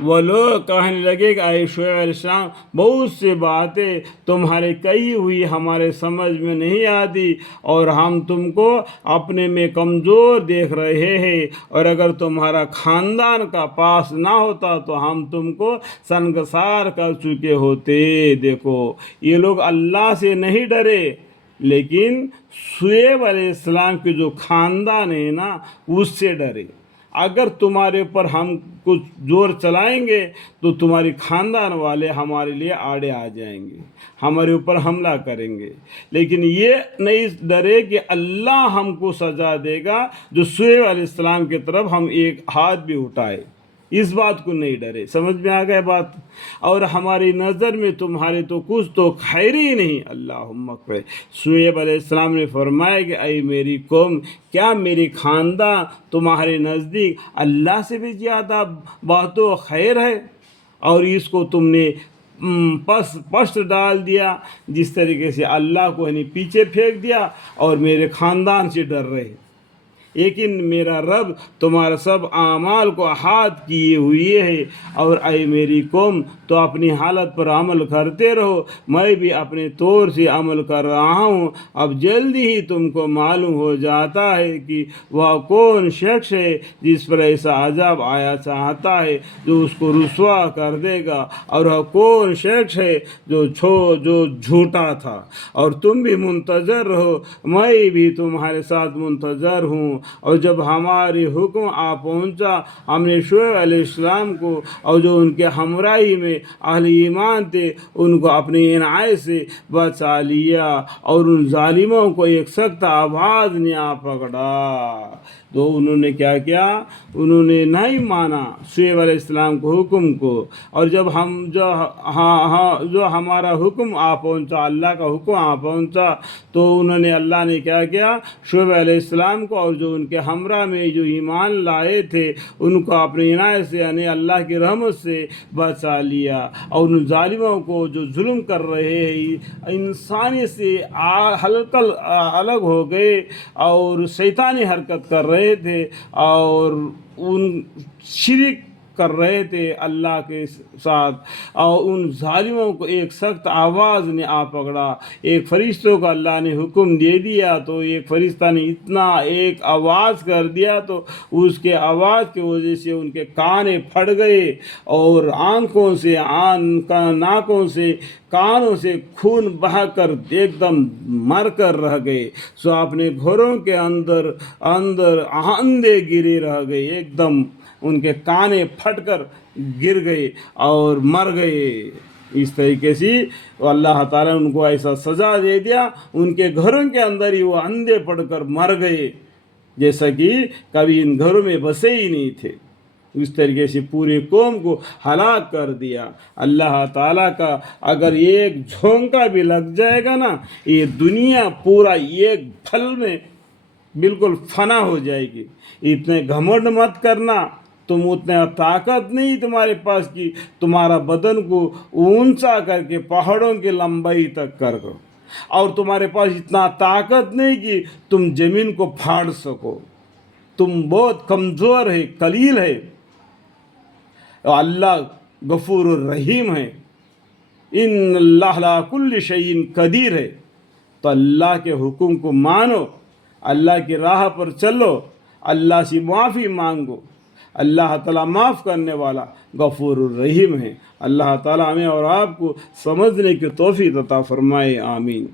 وہ لوگ کہنے لگے کہ اے شعیب علیہ السلام بہت سی باتیں تمہاری کہی ہوئی ہمارے سمجھ میں نہیں آتی، اور ہم تم کو اپنے میں کمزور دیکھ رہے ہیں، اور اگر تمہارا خاندان کا پاس نہ ہوتا تو ہم تم کو سنگسار کر چکے ہوتے۔ دیکھو یہ لوگ اللہ سے نہیں ڈرے، لیکن شعیب علیہ السلام کے جو خاندان ہے نا اس سے ڈرے۔ اگر تمہارے اوپر ہم کچھ زور چلائیں گے تو تمہاری خاندان والے ہمارے لیے آڑے آ جائیں گے، ہمارے اوپر حملہ کریں گے، لیکن یہ نہیں ڈرے کہ اللہ ہم کو سزا دے گا جو شعیب علیہ السلام کی طرف ہم ایک ہاتھ بھی اٹھائے، اس بات کو نہیں ڈرے۔ سمجھ میں آ گئے بات؟ اور ہماری نظر میں تمہارے تو کچھ تو خیر ہی نہیں۔ اللہم پڑھے۔ شعیب علیہ السلام نے فرمایا کہ اے میری قوم، کیا میری خاندان تمہارے نزدیک اللہ سے بھی زیادہ بات و خیر ہے؟ اور اس کو تم نے پشت ڈال دیا، جس طریقے سے اللہ کو پیچھے پھینک دیا اور میرے خاندان سے ڈر رہے۔ لیکن میرا رب تمہارا سب اعمال کو احاطہ کیے ہوئے ہے، اور اے میری قوم تو اپنی حالت پر عمل کرتے رہو، میں بھی اپنے طور سے عمل کر رہا ہوں۔ اب جلدی ہی تم کو معلوم ہو جاتا ہے کہ وہ کون شخص ہے جس پر ایسا عذاب آیا چاہتا ہے جو اس کو رسوا کر دے گا، اور وہ کون شخص ہے جو جھوٹا تھا۔ اور تم بھی منتظر رہو، میں بھی تمہارے ساتھ منتظر ہوں۔ اور جب ہماری حکم آ پہنچا، ہم نے شعیب علیہ السلام کو اور جو ان کے ہمراہی میں اہل ایمان تھے ان کو اپنی عنایت سے بچا لیا، اور ان ظالموں کو ایک سخت آواز نے آ پکڑا۔ تو انہوں نے کیا کیا؟ انہوں نے نہیں مانا شعیب علیہ السلام کو حکم کو، اور جب جو ہمارا حکم آ پہنچا، اللہ کا حکم آ پہنچا، تو انہوں نے اللہ نے کیا کیا؟ شعیب علیہ السلام کو اور جو ان کے ہمراہ میں جو ایمان لائے تھے ان کو اپنی عنایت سے یعنی اللہ کی رحمت سے بچا لیا، اور ان ظالموں کو جو ظلم کر رہے ہیں انسانی سے الگ ہو گئے اور شیطانی حرکت کر رہے تھے اور ان شرک کر رہے تھے اللہ کے ساتھ، اور ان ظالموں کو ایک سخت آواز نے آ پکڑا۔ ایک فرشتوں کا اللہ نے حکم دے دیا تو ایک فرشتہ نے اتنا ایک آواز کر دیا تو اس کے آواز کی وجہ سے ان کے کان پھٹ گئے، اور آنکھوں سے ناکوں سے کانوں سے خون بہا کر ایک دم مر کر رہ گئے۔ سو اپنے گھروں کے اندر اندھے گرے رہ گئے، ایک دم ان کے کانے پھٹ کر گر گئے اور مر گئے۔ اس طریقے سے اللہ تعالیٰ نے ان کو ایسا سزا دے دیا، ان کے گھروں کے اندر ہی وہ اندھے پڑ کر مر گئے، جیسا کہ کبھی ان گھروں میں بسے ہی نہیں تھے۔ اس طریقے سے پورے قوم کو ہلاک کر دیا۔ اللہ تعالیٰ کا اگر ایک جھونکا بھی لگ جائے گا نا، یہ دنیا پورا ایک پھل میں بالکل فنا ہو جائے گی۔ اتنے گھمنڈ مت کرنا، تم اتنا طاقت نہیں تمہارے پاس کہ تمہارا بدن کو اونچا کر کے پہاڑوں کی لمبائی تک کر دو، اور تمہارے پاس اتنا طاقت نہیں کہ تم زمین کو پھاڑ سکو۔ تم بہت کمزور ہے، قلیل ہے۔ اللہ غفور الرحیم ہے، ان اللہ علی کل شیء قدیر ہے۔ تو اللہ کے حکم کو مانو، اللہ کی راہ پر چلو، اللہ سے معافی مانگو۔ اللہ تعالیٰ معاف کرنے والا غفور الرحیم ہے۔ اللہ تعالیٰ ہمیں اور آپ کو سمجھنے کی توفیق عطا فرمائے، آمین۔